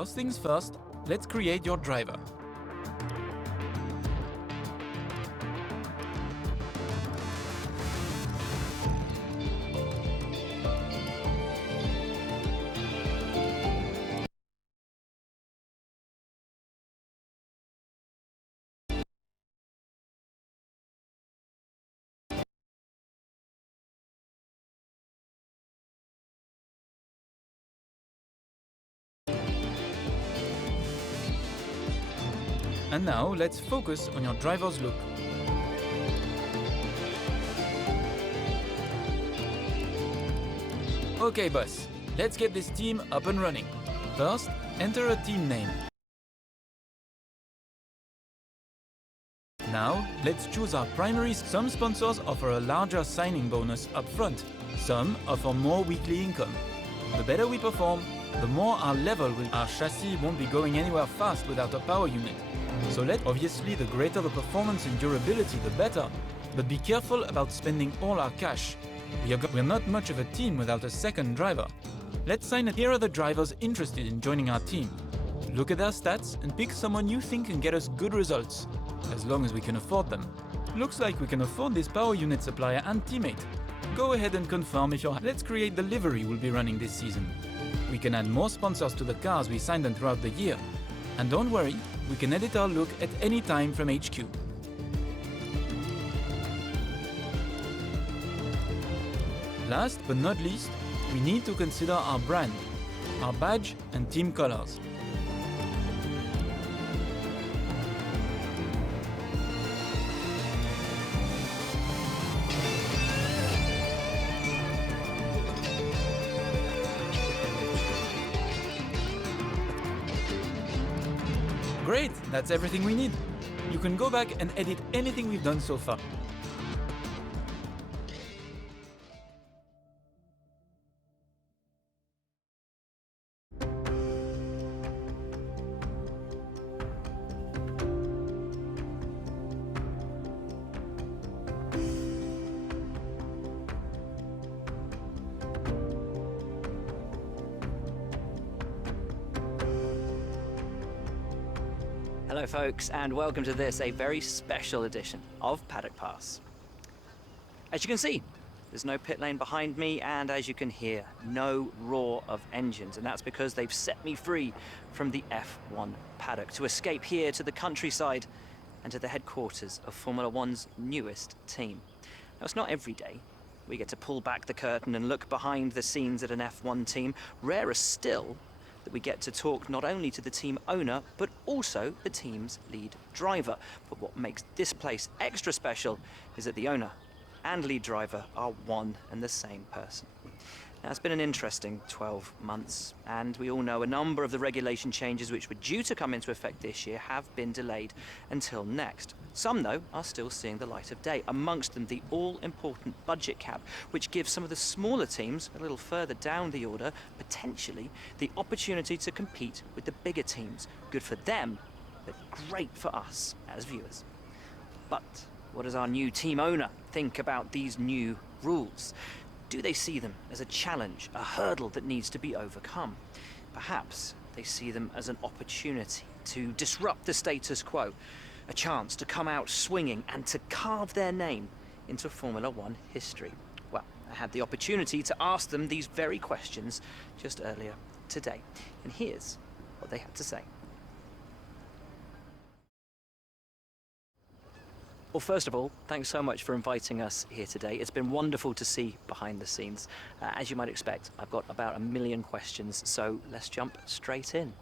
First things first, let's create your driver. And now let's focus on your driver's look. Okay boss, let's get this team up and running. First, enter a team name. Now, let's choose our primary. Some sponsors offer a larger signing bonus up front. Some offer more weekly income. The better we perform, the more our level will. Our chassis won't be going anywhere fast without a power unit. So obviously the greater the performance and durability, the better. But be careful about spending all our cash. We're not much of a team without a second driver. Let's sign it. Here are the drivers interested in joining our team. Look at their stats and pick someone you think can get us good results, as long as we can afford them. Looks like we can afford this power unit supplier and teammate. Go ahead and confirm if you're. Let's create the livery we'll be running this season. We can add more sponsors to the cars we signed them throughout the year. And don't worry, we can edit our look at any time from HQ. Last but not least, we need to consider our brand, our badge and team colors. Great, that's everything we need. You can go back and edit anything we've done so far. Hello folks, and welcome to this, a very special edition of Paddock Pass. As you can see, there's no pit lane behind me, and as you can hear, no roar of engines, and that's because they've set me free from the F1 paddock to escape here to the countryside and to the headquarters of Formula One's newest team. Now, it's not every day we get to pull back the curtain and look behind the scenes at an F1 team. Rarer still that we get to talk not only to the team owner, but also the team's lead driver. But what makes this place extra special is that the owner and lead driver are one and the same person. Now, it's been an interesting 12 months, and we all know a number of the regulation changes which were due to come into effect this year have been delayed until next. Some, though, are still seeing the light of day, amongst them the all-important budget cap, which gives some of the smaller teams a little further down the order, potentially, the opportunity to compete with the bigger teams. Good for them, but great for us as viewers. But what does our new team owner think about these new rules? Do they see them as a challenge, a hurdle that needs to be overcome? Perhaps they see them as an opportunity to disrupt the status quo, a chance to come out swinging and to carve their name into Formula One history. Well, I had the opportunity to ask them these very questions just earlier today, and here's what they had to say. Well, first of all, thanks so much for inviting us here today. It's been wonderful to see behind the scenes. As you might expect, I've got about 1 million questions, so let's jump straight in.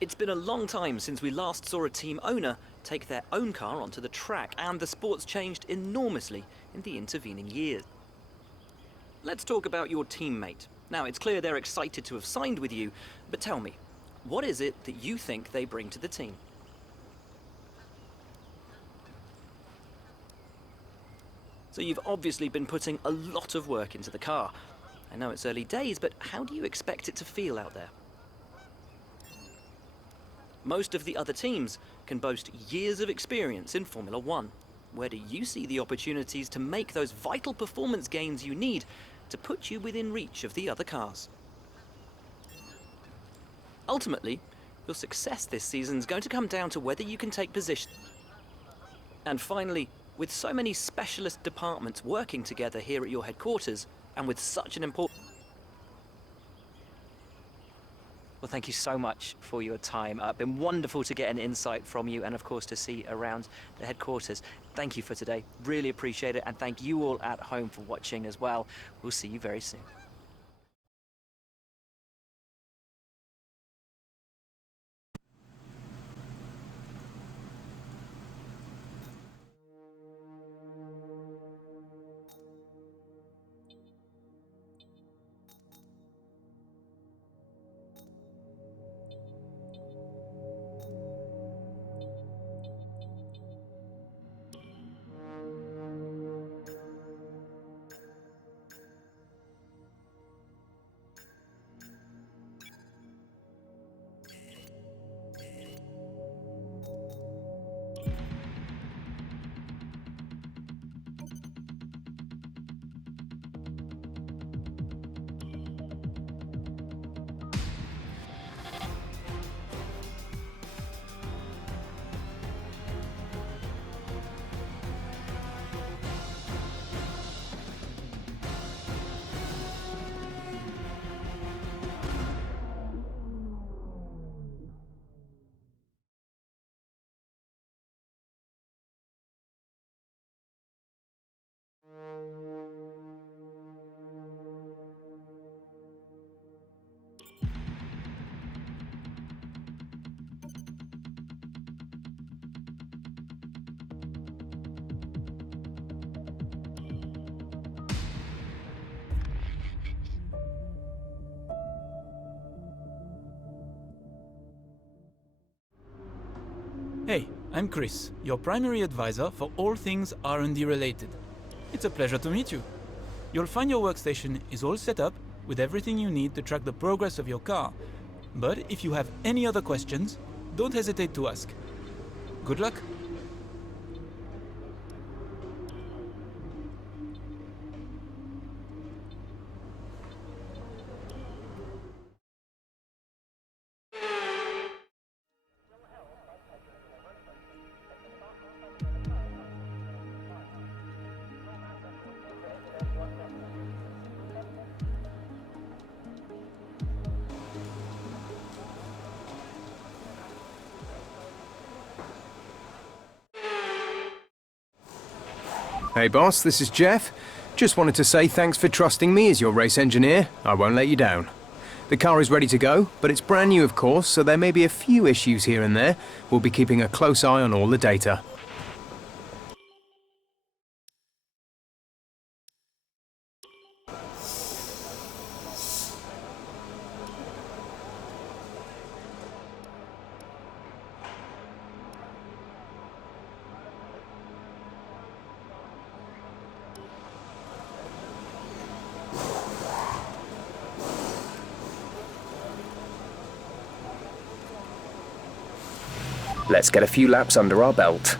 It's been a long time since we last saw a team owner take their own car onto the track, and the sport's changed enormously in the intervening years. Let's talk about your teammate. Now, it's clear they're excited to have signed with you, but tell me, what is it that you think they bring to the team? So you've obviously been putting a lot of work into the car. I know it's early days, but how do you expect it to feel out there? Most of the other teams can boast years of experience in Formula One. Where do you see the opportunities to make those vital performance gains you need to put you within reach of the other cars? Ultimately, your success this season is going to come down to whether you can take position. And finally, with so many specialist departments working together here at your headquarters, and with such an important... Well, thank you so much for your time. It's been wonderful to get an insight from you and, of course, to see around the headquarters. Thank you for today. Really appreciate it. And thank you all at home for watching as well. We'll see you very soon. Hey, I'm Chris, your primary advisor for all things R&D related. It's a pleasure to meet you. You'll find your workstation is all set up with everything you need to track the progress of your car. But if you have any other questions, don't hesitate to ask. Good luck! Hey boss, this is Jeff. Just wanted to say thanks for trusting me as your race engineer. I won't let you down. The car is ready to go, but it's brand new of course, so there may be a few issues here and there. We'll be keeping a close eye on all the data. Let's get a few laps under our belt.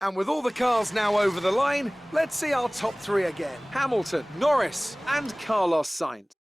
And with all the cars now over the line, let's see our top three again. Hamilton, Norris, and Carlos Sainz.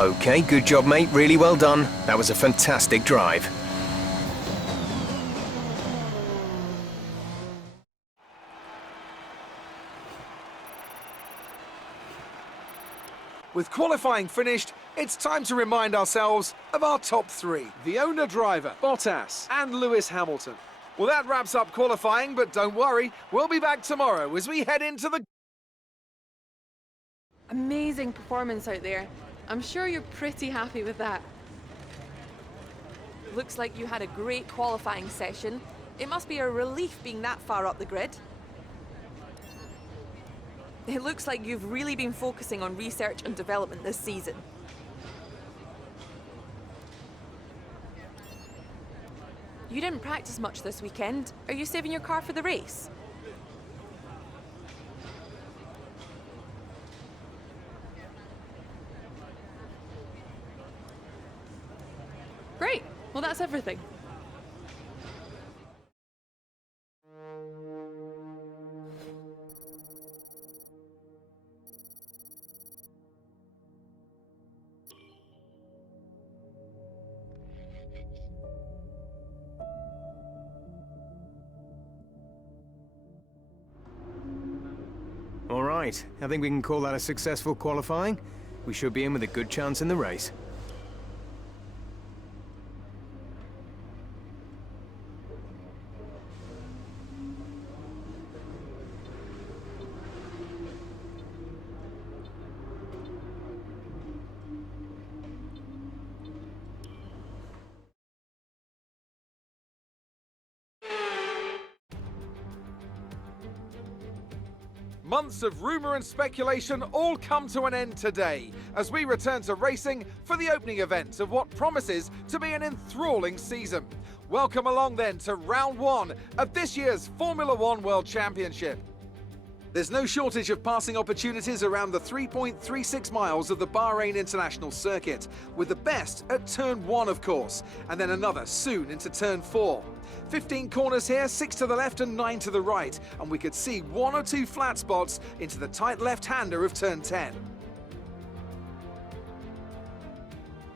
Okay, good job, mate. Really well done. That was a fantastic drive. With qualifying finished, it's time to remind ourselves of our top three. The owner-driver, Bottas, and Lewis Hamilton. Well, that wraps up qualifying, but don't worry, we'll be back tomorrow as we head into the... Amazing performance out there. I'm sure you're pretty happy with that. Looks like you had a great qualifying session. It must be a relief being that far up the grid. It looks like you've really been focusing on research and development this season. You didn't practice much this weekend. Are you saving your car for the race? Great. Well, that's everything. All right, I think we can call that a successful qualifying. We should be in with a good chance in the race. Months of rumour and speculation all come to an end today as we return to racing for the opening event of what promises to be an enthralling season. Welcome along then to round one of this year's Formula One World Championship. There's no shortage of passing opportunities around the 3.36 miles of the Bahrain International Circuit, with the best at turn 1 of course, and then another soon into turn 4. 15 corners here, 6 to the left and 9 to the right, and we could see 1 or 2 flat spots into the tight left-hander of turn 10.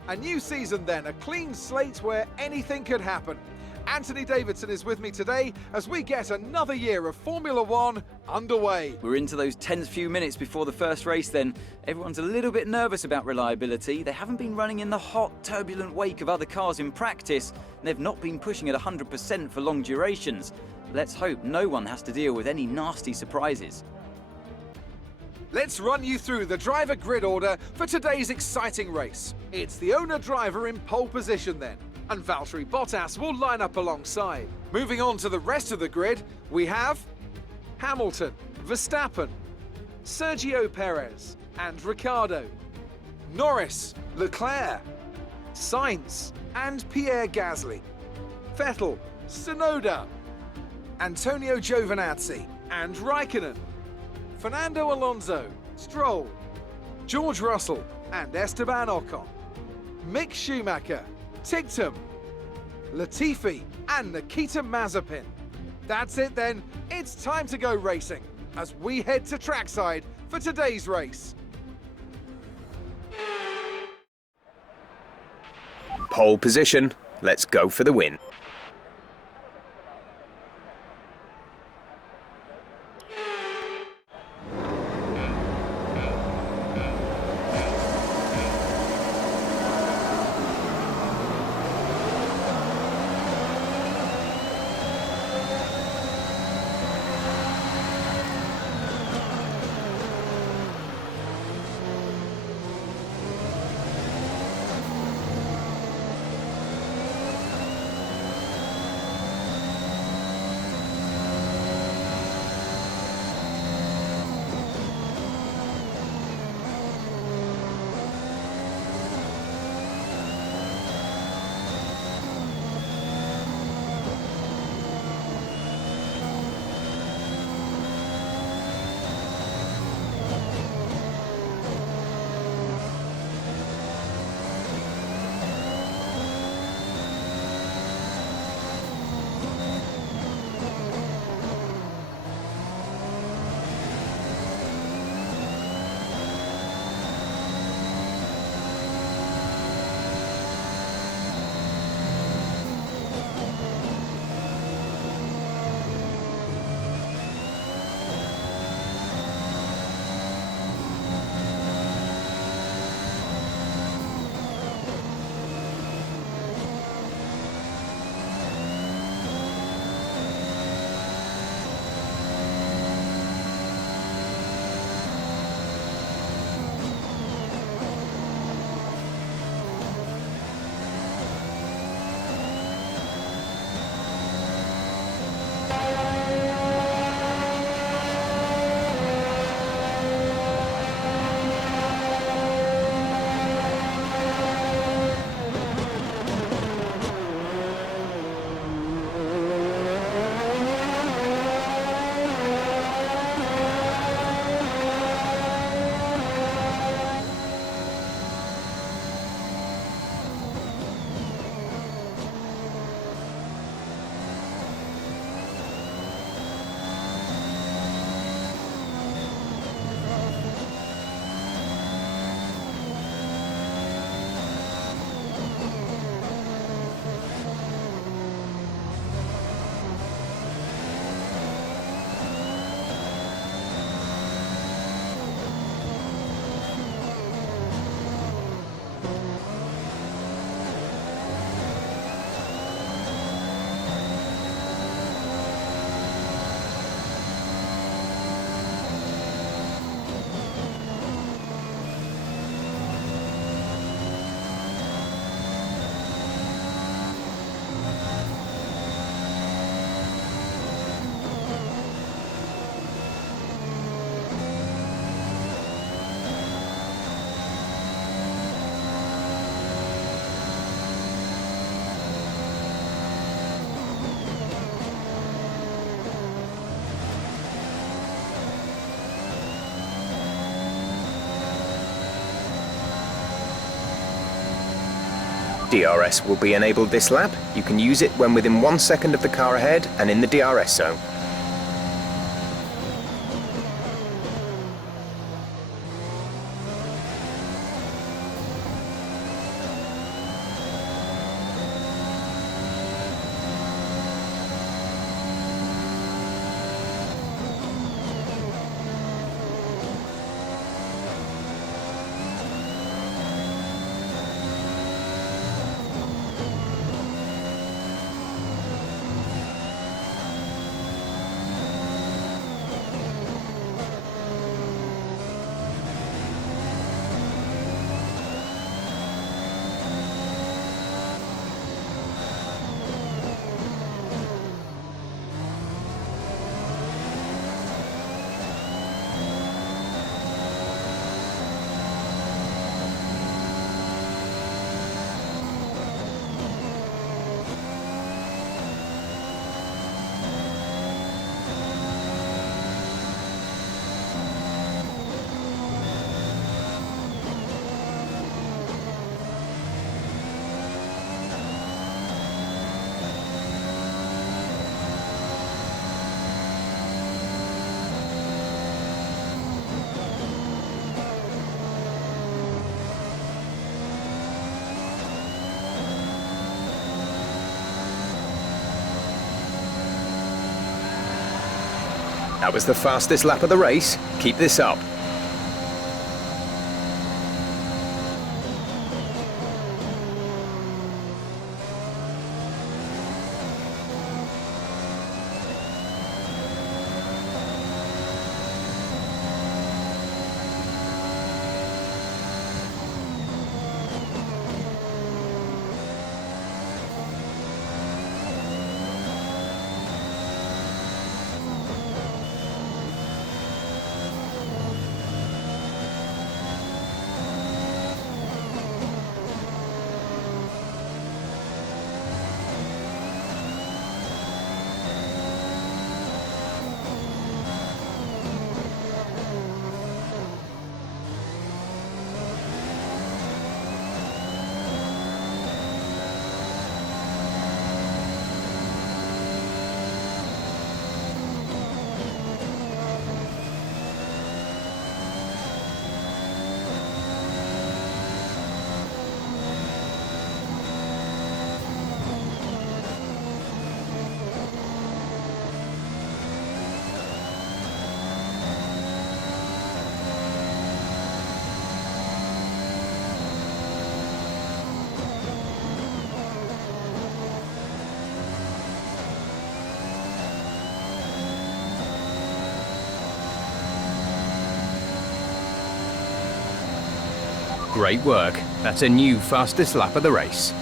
A new season then, a clean slate where anything could happen. Anthony Davidson is with me today as we get another year of Formula One underway. We're into those tense few minutes before the first race then. Everyone's a little bit nervous about reliability. They haven't been running in the hot, turbulent wake of other cars in practice, and they've not been pushing at 100% for long durations. Let's hope no one has to deal with any nasty surprises. Let's run you through the driver grid order for today's exciting race. It's the owner-driver in pole position then, and Valtteri Bottas will line up alongside. Moving on to the rest of the grid, we have Hamilton, Verstappen, Sergio Perez and Ricciardo, Norris, Leclerc, Sainz and Pierre Gasly, Vettel, Tsunoda, Antonio Giovinazzi and Raikkonen, Fernando Alonso, Stroll, George Russell and Esteban Ocon, Mick Schumacher, Tigtum, Latifi and Nikita Mazepin. That's it then, it's time to go racing as we head to trackside for today's race. Pole position. Let's go for the win. DRS will be enabled this lap. You can use it when within 1 second of the car ahead and in the DRS zone. That was the fastest lap of the race. Keep this up. Great work. That's a new fastest lap of the race.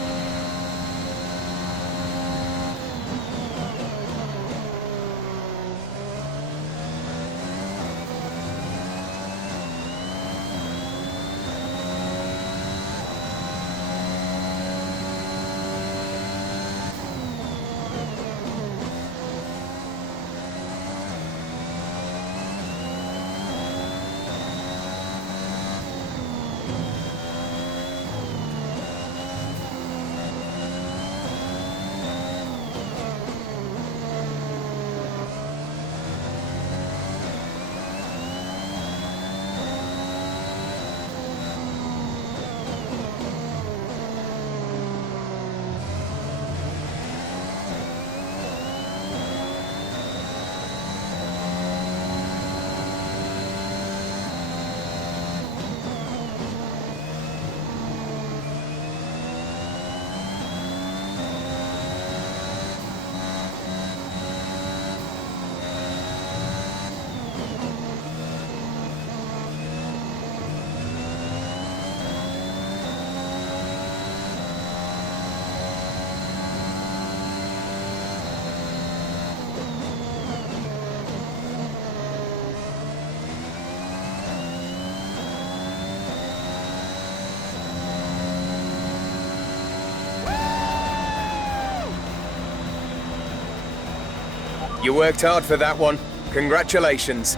You worked hard for that one. Congratulations.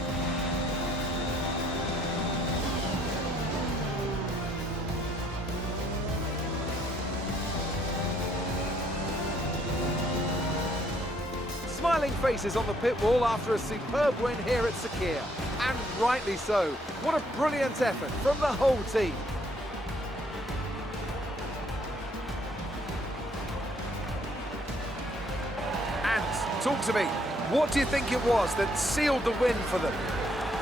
faces on the pit wall after a superb win here at Sakir. And rightly so. What a brilliant effort from the whole team. And talk to me, what do you think it was that sealed the win for them?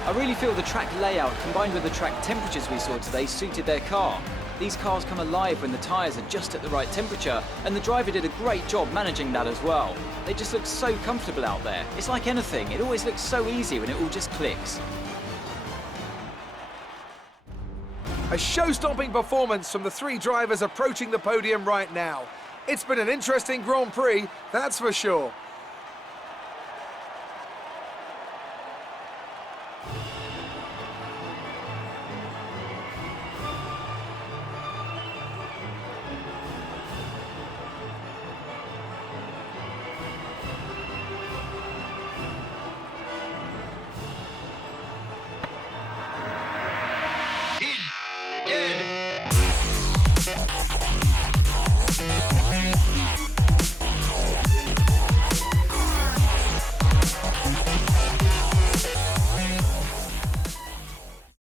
I really feel the track layout combined with the track temperatures we saw today suited their car. These cars come alive when the tyres are just at the right temperature, and the driver did a great job managing that as well. They just look so comfortable out there. It's like anything, it always looks so easy when it all just clicks. A show-stopping performance from the three drivers approaching the podium right now. It's been an interesting Grand Prix, that's for sure.